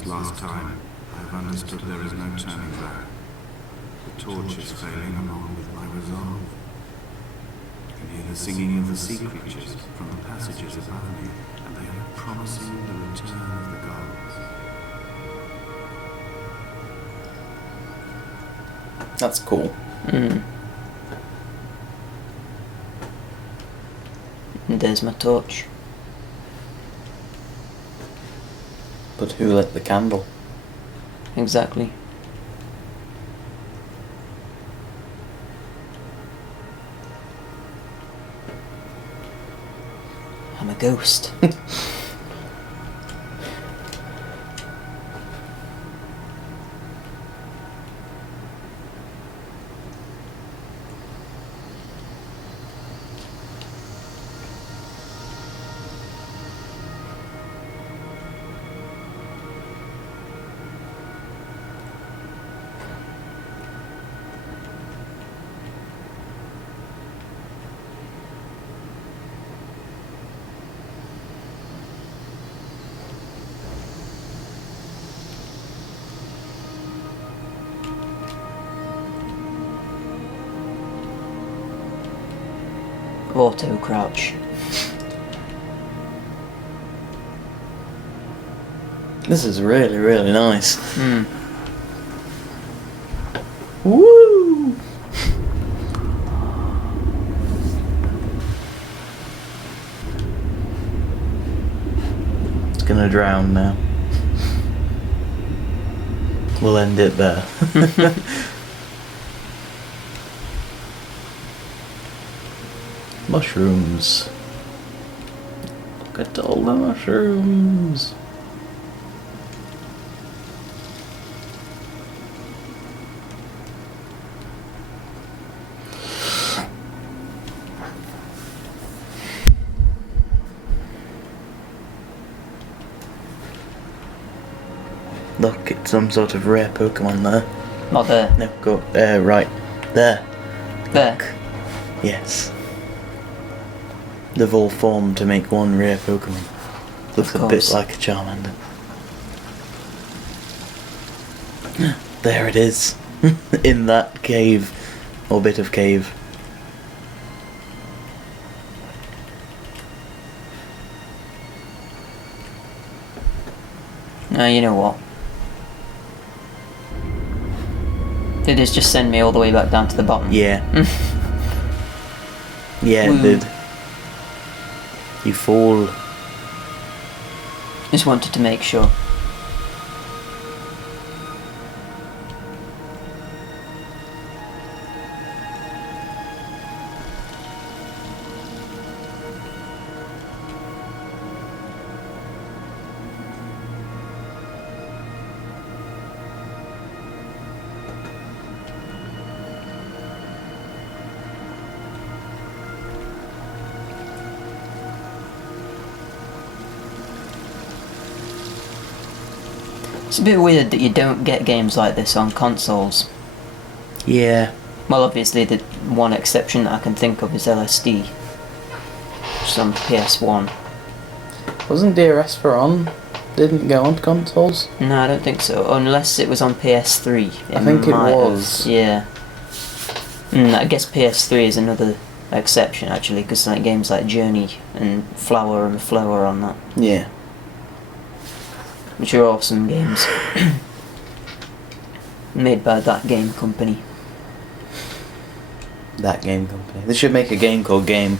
this last time, I have understood there is no turning back. The torch is failing along with my resolve. I can hear the singing of the sea creatures from the passages above me, and they are promising the return of the gods. That's cool. And there's my torch. But who lit the candle? Exactly. I'm a ghost. Auto crouch. This is really, really nice. Hmm. Woo! It's gonna drown now. We'll end it there. Mushrooms. Look at all the mushrooms. Look, it's some sort of rare Pokemon there. Not there. No, go, right. There. There. Yes. They've all formed to make one rare Pokemon. Looks a bit like a Charmander. There it is. In that cave. Or bit of cave. Now you know what? Did this just send me all the way back down to the bottom? Yeah. Yeah, it Woo. did. You fool. Just wanted to make sure. It's a bit weird that you don't get games like this on consoles. Yeah. Well, obviously the one exception that I can think of is LSD. Which is on PS1. Wasn't Dear Esther on? Didn't go on consoles? No, I don't think so. Unless it was on PS3. I think it might was. have. Yeah. I guess PS3 is another exception actually, because like games like Journey and Flower and Flow are on that. Yeah. Which are awesome games. Made by that game company. That game company. They should make a game called Game.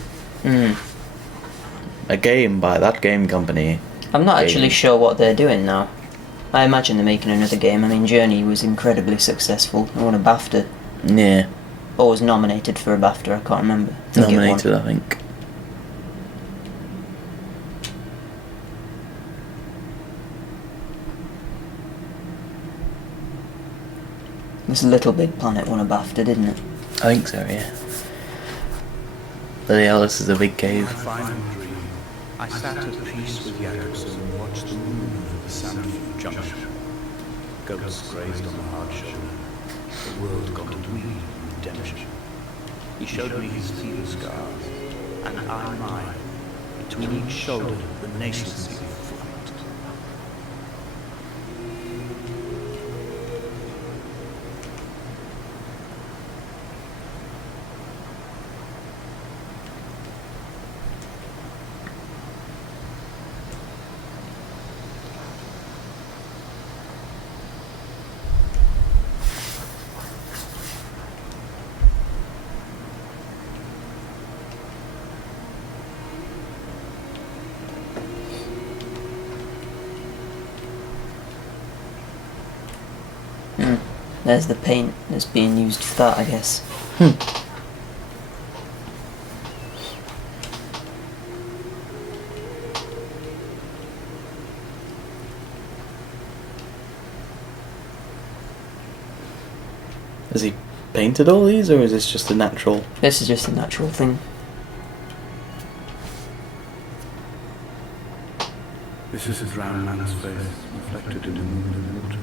A game by that game company. I'm not actually sure what they're doing now. I imagine they're making another game. I mean, Journey was incredibly successful. It won a BAFTA. Yeah. Or was nominated for a BAFTA, I can't remember. I think it won. Nominated, I think. This Little Big Planet won a BAFTA, didn't it? I think so, yeah. Bloody hell, this is a big cave. My final dream, I sat at peace with Yakos and watched the moon over the Sandford Junction. Goats grazed on the hard shoulder. The world got to weed and redemption. He showed me his fever scars, and I mine. Between each shoulder, the nascency of flight. there's the paint that's being used for that, I guess. Has he painted all these, or is this just a natural? This is just a natural thing. This is a drowned man's face, reflected in the moon and water.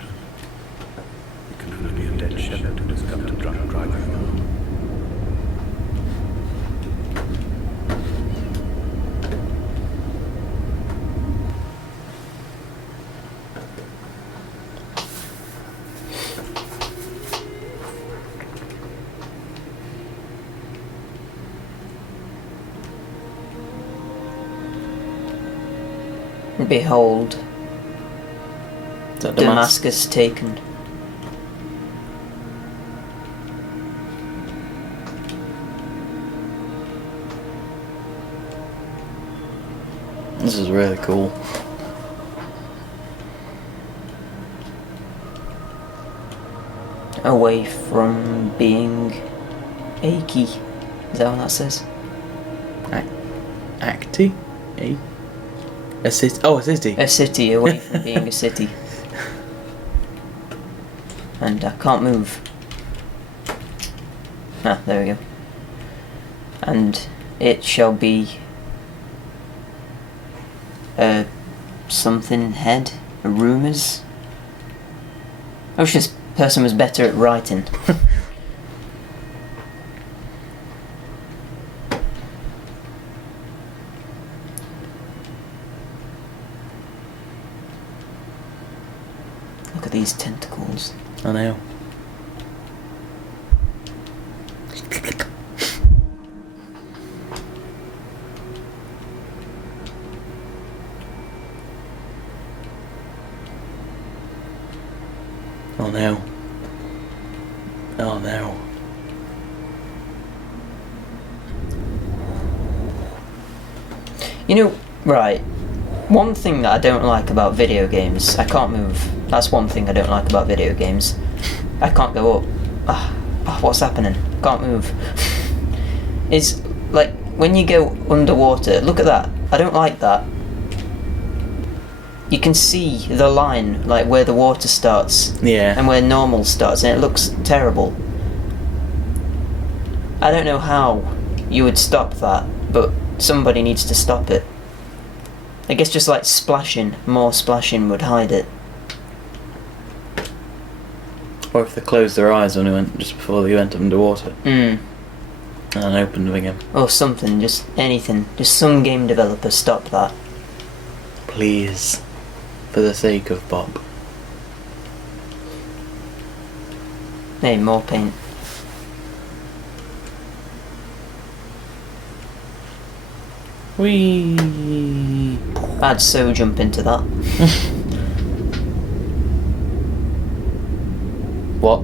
It can only be a dead shepherd who has come to drive you home. Behold, Is that Damascus taken. This is really cool. Away from being achy. Is that what that says? Acty? A city? Oh, a city. A city, away from being a city. And I can't move. Ah, there we go. And it shall be a something head, a rumours. I wish this person was better at writing. Look at these tentacles. I know. Oh no. Oh no. You know, right, one thing that I don't like about video games, I can't move. That's one thing I don't like about video games. I can't go up. What's happening? Can't move. Is, like, when you go underwater, look at that. I don't like that. You can see the line, like, where the water starts. Yeah. And where normal starts, and it looks terrible. I don't know how you would stop that, but somebody needs to stop it. I guess just like splashing, more splashing would hide it. Or if they closed their eyes when we went just before they went underwater and then opened them again. Or something, just anything. Just some game developer stop that. Please. For the sake of Bob. Hey, more paint. Whee! I'd so jump into that. What?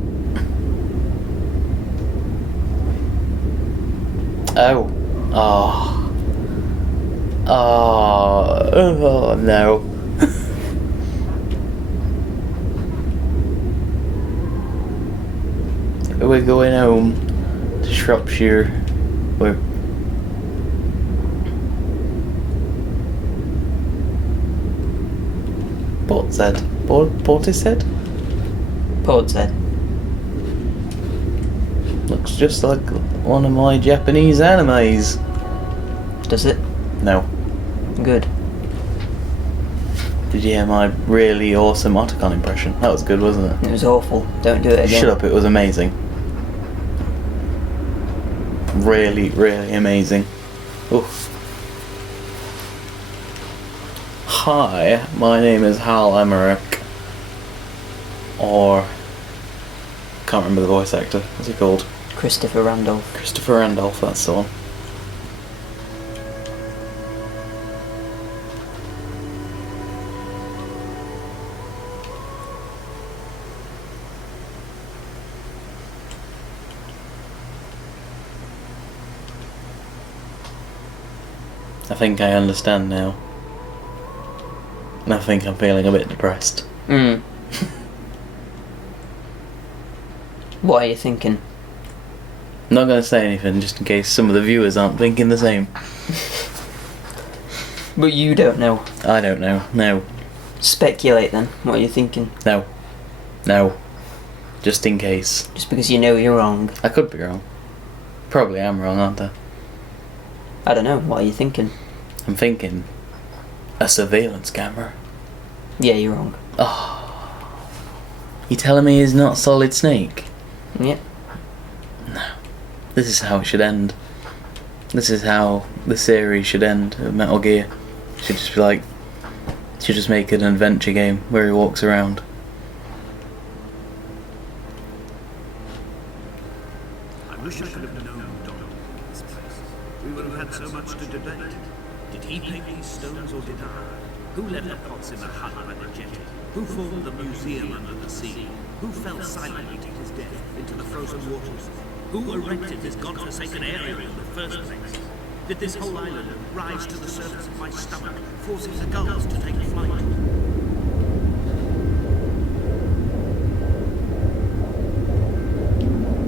Oh. Oh. Oh no. We're going home to Shropshire. Where Portishead? Portishead. Looks just like one of my Japanese animes. Does it? No. Good. Did you hear my really awesome Otacon impression? That was good, wasn't it? It was awful. Don't do it again. Shut up, it was amazing. Really, really amazing. Oof. Hi, my name is Hal Emmerich. Or... can't remember the voice actor. What's he called? Christopher Randolph. Christopher Randolph, that's the one. I think I understand now. And I think I'm feeling a bit depressed. What are you thinking? I'm not going to say anything, just in case some of the viewers aren't thinking the same. But you don't know. I don't know. No. Speculate then. What are you thinking? No. No. Just in case. Just because you know you're wrong. I could be wrong. Probably am wrong, aren't I? I don't know. What are you thinking? I'm thinking a surveillance camera. Yeah, you're wrong. Oh. You telling me he's not Solid Snake? Yep. No. This is how it should end. This is how the series should end of Metal Gear. Should just be like, should just make it an adventure game where he walks around. I wish I could have known Donald in this place. We would have had so much to debate. Did he paint these stones or did I? Who left the pots in the hut by the jetty? Who formed the museum under the sea? Who fell silently to his death into the frozen waters? Who erected this godforsaken area in the first place? Did this whole island rise to the surface of my stomach, forcing the gulls to take flight?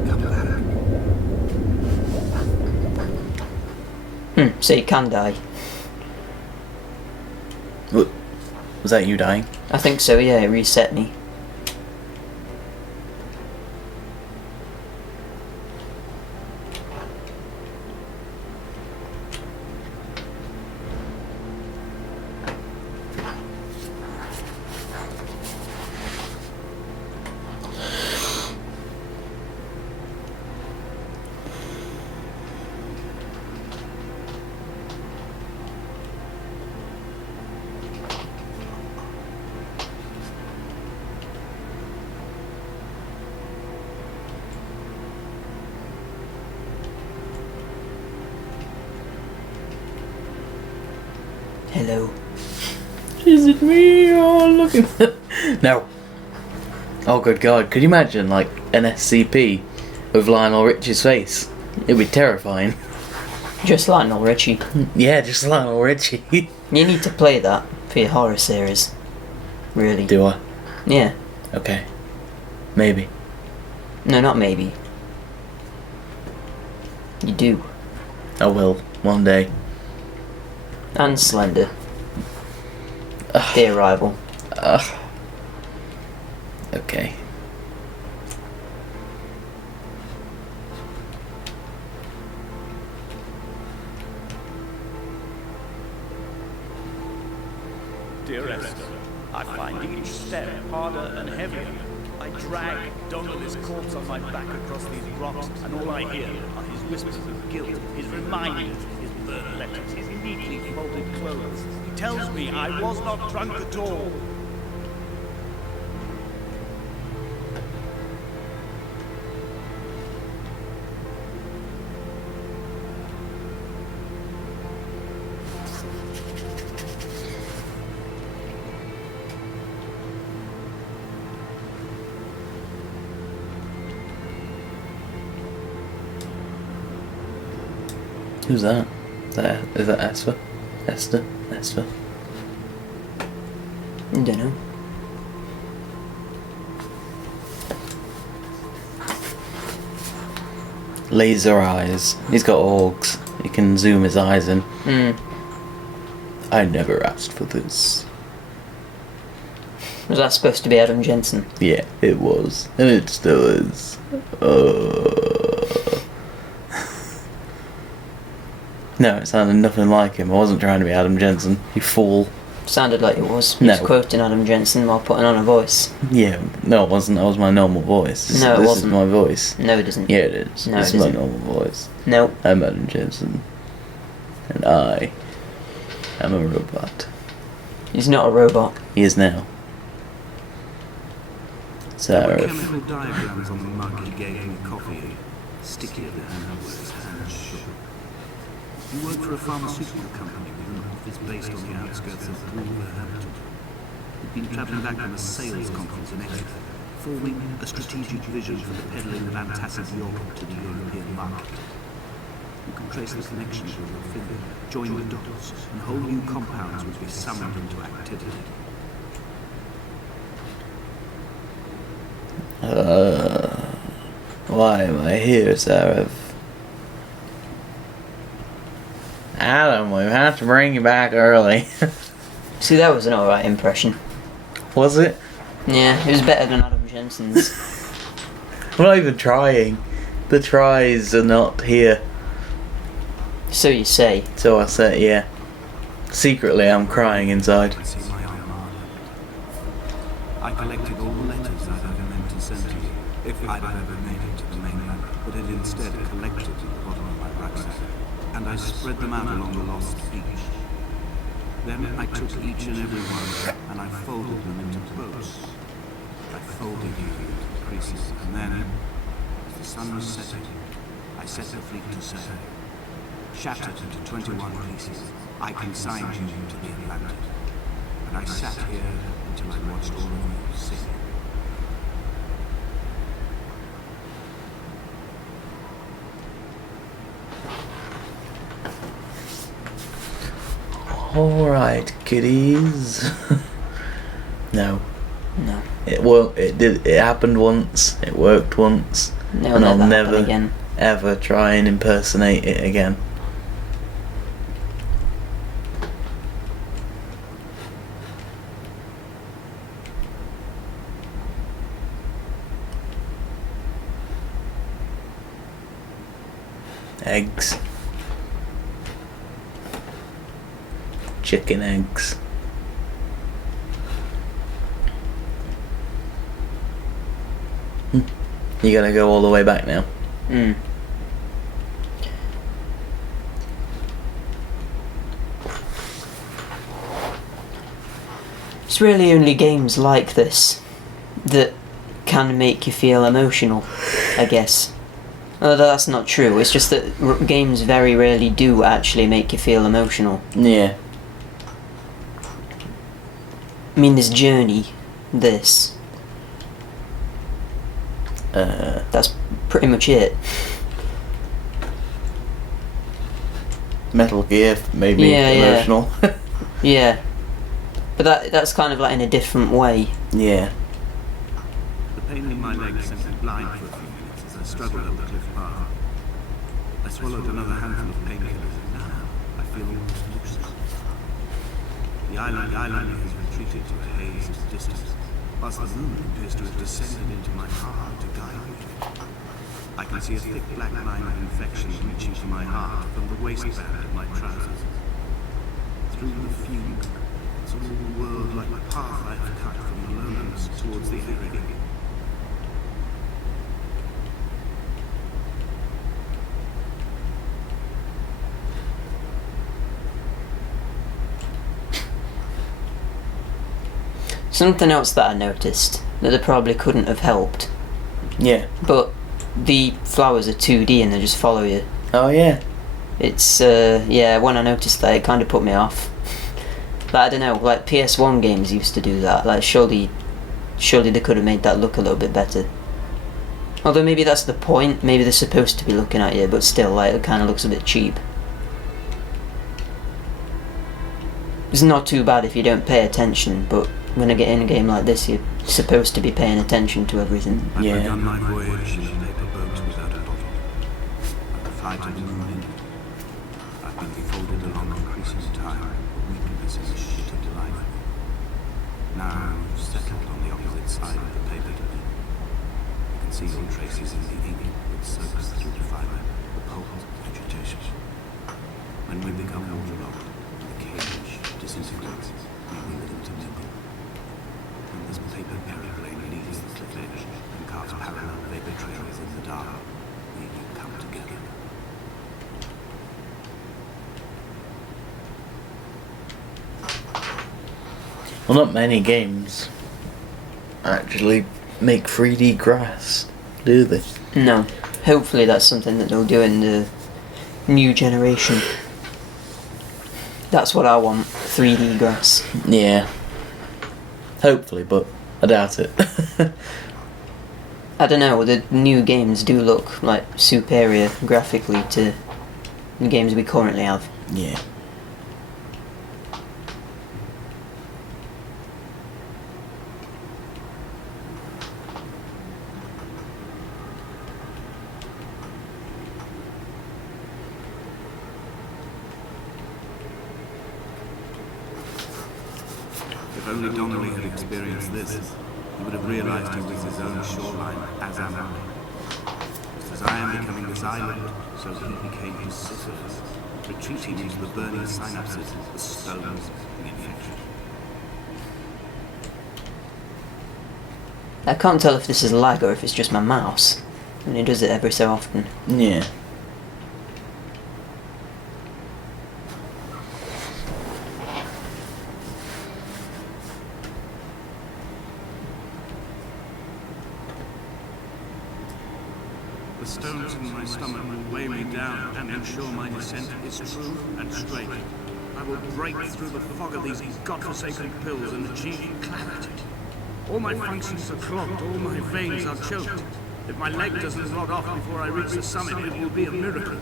Come back. So you can die. Was that you dying? I think so, yeah, it reset me. Hello. Is it me you're looking at? No. Oh good god, could you imagine like an SCP with Lionel Richie's face? It'd be terrifying. Just Lionel Richie. Yeah, just Lionel Richie. You need to play that for your horror series. Really. Do I? Yeah. Okay. Maybe. No, not maybe. You do. I will, one day. And Slender. The Arrival. Okay. Dear Esther, I find each step harder and heavier. I drag Donnelly's corpse on my back across these rocks, and all I hear are his whispers of guilt, his reminders, his burnt letters, his neatly folded clothes. He tells me I was not drunk at all. Who's that? Is that Esther? Esther? Esther? I don't know. Laser eyes. He's got orgs. He can zoom his eyes in. I never asked for this. Was that supposed to be Adam Jensen? Yeah, it was. And it still is. No, it sounded nothing like him. I wasn't trying to be Adam Jensen. You fool. Sounded like it was. He No. was quoting Adam Jensen while putting on a voice. Yeah, no it wasn't. That was my normal voice. No, it this wasn't. is my voice. No, it isn't. Yeah, it is. No, This it is my isn't. normal voice. No. I'm Adam Jensen. And I am a robot. He's not a robot. He is now. There were Sarah. chemical diagrams on the mug he gave me coffee, stickier than where his hands shook. He worked for a pharmaceutical company with an office based on the outskirts of Wolverhampton. He'd been travelling back from a sales conference in Exeter, forming a strategic vision for the peddling of antacid yogurt to the European market. You can trace the connections with your finger, join the dots, and whole new compounds would be summoned into activity. Why am I here, Sarah? Adam, we have to bring you back early. See, that was an alright impression. Was it? Yeah, it was better than Adam Jensen's. I'm not even trying. The tries are not here. So you say. So I said, yeah. Secretly, I'm crying inside. I see my armada. I collected all the letters I'd ever meant to send to you, if I'd ever made it to the mainland, but had instead collected at the bottom of my rucksack, and I spread them out along the lost beach. Then I took each and every one, and I folded them into boats. I folded you into creases, and then, as the sun was setting, I set the fleet to sail. Shattered into 21 pieces, I consigned you to the Atlantic, and I sat here until I watched all of you sink. Alright, kiddies. No. No. It happened once, it worked once, No, and I'll happen never, again. ever try and impersonate it again. Eggs. Chicken eggs. You gotta go all the way back now. It's really only games like this that can make you feel emotional, I guess. Although that's not true, it's just that games very rarely do actually make you feel emotional. Yeah. I mean, this Journey, this. That's pretty much it. Metal Gear made me emotional. Yeah. But that's kind of like in a different way. Yeah. The pain in my leg sent me blind for a few minutes as I struggled up the cliff path. I swallowed another handful of painkillers, and now I feel almost lucid. The island has retreated to a haze of distance, whilst the moon appears to have descended into my heart to guide me. I can see a thick black line of infection reaching to my heart from the waistband of my trousers. Through the fugue, it's all the world like the path I have cut from the lowlands towards the area. Something else that I noticed that they probably couldn't have helped, Yeah. but the flowers are 2D and they just follow you. Oh yeah. It's when I noticed that, it kind of put me off. Like, I don't know, like PS1 games used to do that. Like surely they could have made that look a little bit better. Although maybe that's the point. Maybe they're supposed to be looking at you, but still, like, it kind of looks a bit cheap. It's not too bad if you don't pay attention, but when I get in a game like this, you're supposed to be paying attention to everything. I've Yeah. begun my voyage in a paper boat without a bottom. The flight of the moon ended. I've been folded along increasing time, a weakness in the shit of life. Now you've settled on the opposite side of the paper to me. You can see your traces in the ink that soaks through the fibre, the pulp of vegetation. When we become waterlogged, the cage disintegrates, leaving little to nibble. And this paper aeroplane leaves the cliff edge and carves parallel vapor trails in the dark, we come together. Well, not many games actually make 3D grass, do they? No. Hopefully that's something that they'll do in the new generation. That's what I want, 3D grass. Yeah. Hopefully, but I doubt it. I don't know, the new games do look like superior graphically to the games we currently have. Yeah. only Donnelly had experienced this, he would have realized he was his own shoreline, as am I. Just as I am becoming this island, so he became his syphilis, retreating into the burning synapses, the stones, the infection. I can't tell if this is lag or if it's just my mouse. I mean, it does it every so often. Yeah. The stones in my stomach will weigh me down and ensure my descent is true and straight. I will break through the fog of these godforsaken pills and achieve clarity. All my functions are clogged, all my veins are choked. If my leg doesn't rot off before I reach the summit, it will be a miracle.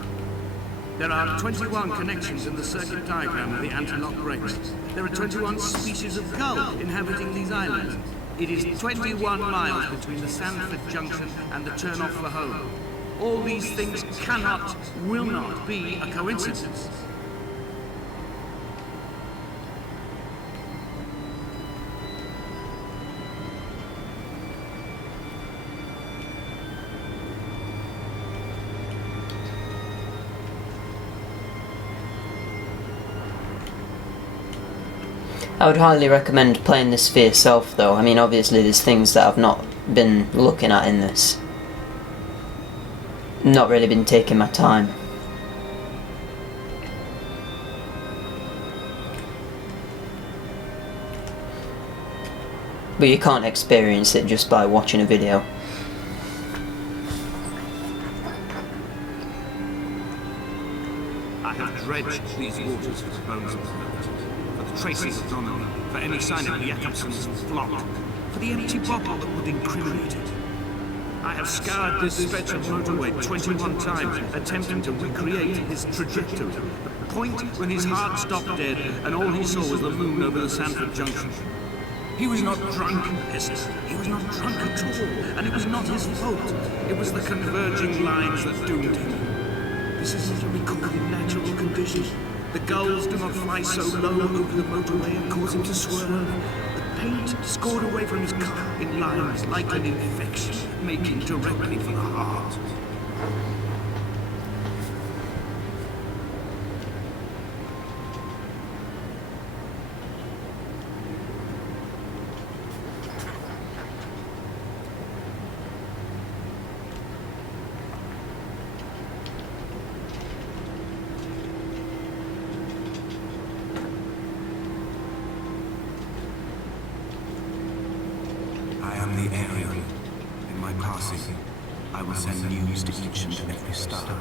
There are 21 connections in the circuit diagram of the anti-lock brakes. There are 21 species of gull inhabiting these islands. It is 21 miles between the Sanford Junction and the turn-off for home. All these things cannot, will not be a coincidence. I would highly recommend playing this for yourself though. I mean, obviously there's things that I've not been looking at in this. Not really been taking my time. But you can't experience it just by watching a video. I have dredged these waters for the bones of the hurt, for the traces of Donnelly, for any sign of Jakobsen's plot, for the empty bottle that would incriminate it. I have scoured this stretch of motorway 21 times, attempting to recreate his trajectory. The point when his heart stopped dead and all he saw was the moon over the Sanford Junction. He was not drunk, Esther. He was not drunk at all, and it was not his fault. It was the converging lines that doomed him. This is what we call natural conditions. The gulls do not fly so low over the motorway and cause him to swerve. The paint scored away from his car in lines like an infection, making directly for the heart. I am the Ariel. In my passing, I will send news to each and every star.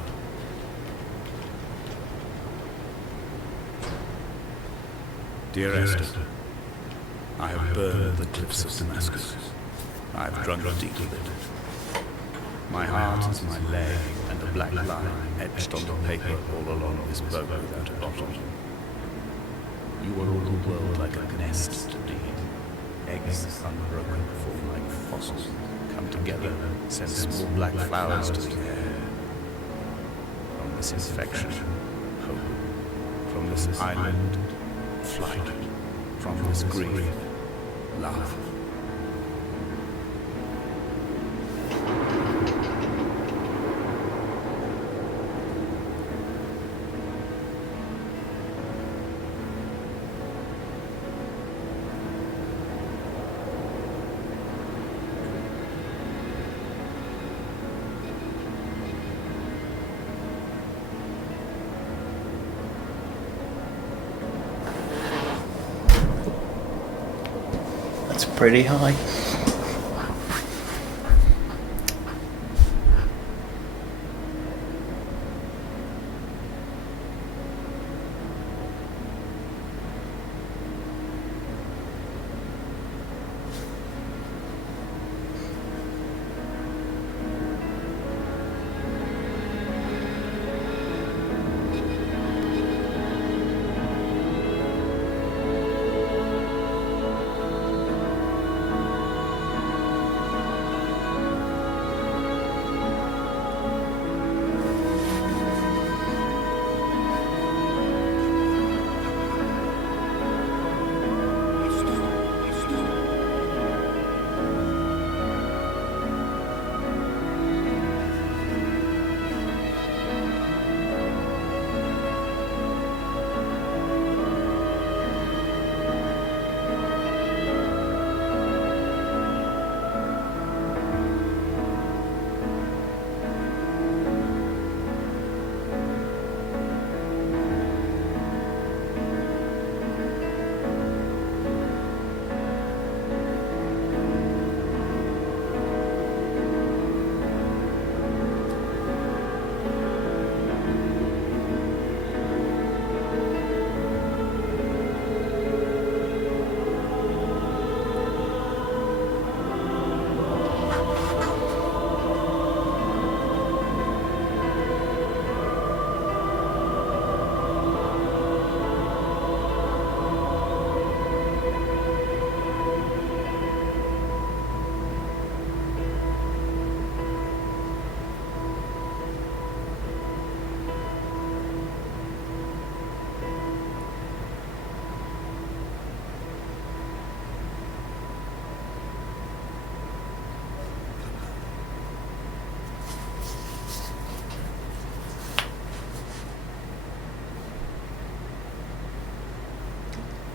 Dear Esther, I have burned the cliffs of Damascus. I have drunk deep with it. My heart is my leg, and a black line etched onto paper all along this boat without a bottom. You are all the world like a nest to me. Eggs unbroken form like fossils, come together, send small black flowers to the air. From this infection, hope. From this island, flight. From this grief, love. That's pretty high.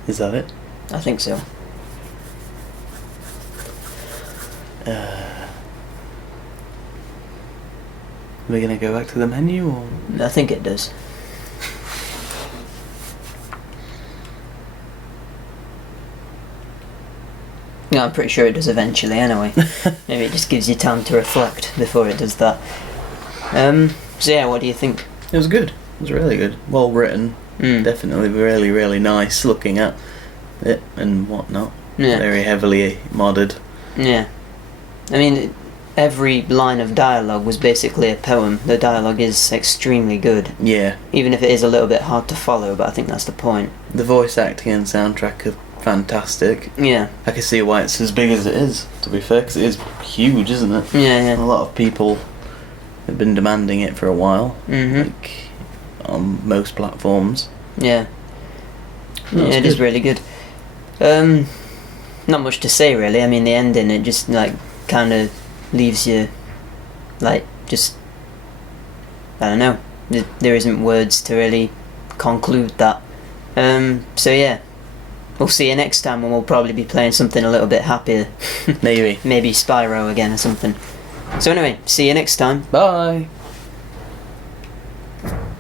Is that it? I think so. Are we going to go back to the menu, or...? I think it does. No, I'm pretty sure it does eventually anyway. Maybe it just gives you time to reflect before it does that. So yeah, what do you think? It was good. It was really good. Well written. Definitely really, really nice looking at it and whatnot. Yeah. Very heavily modded. Yeah. I mean, every line of dialogue was basically a poem. The dialogue is extremely good. Yeah. Even if it is a little bit hard to follow, but I think that's the point. The voice acting and soundtrack are fantastic. Yeah. I can see why it's as big as it is, to be fair, because it is huge, isn't it? Yeah, A lot of people have been demanding it for a while, Mhm. like on most platforms. Yeah. No, Yeah, it's it is good. really good. Not much to say really. I mean, the ending, it just like kind of leaves you like just, I don't know. There isn't words to really conclude that. So yeah, we'll see you next time when we'll probably be playing something a little bit happier. Maybe. Maybe Spyro again or something. So anyway, see you next time. Bye.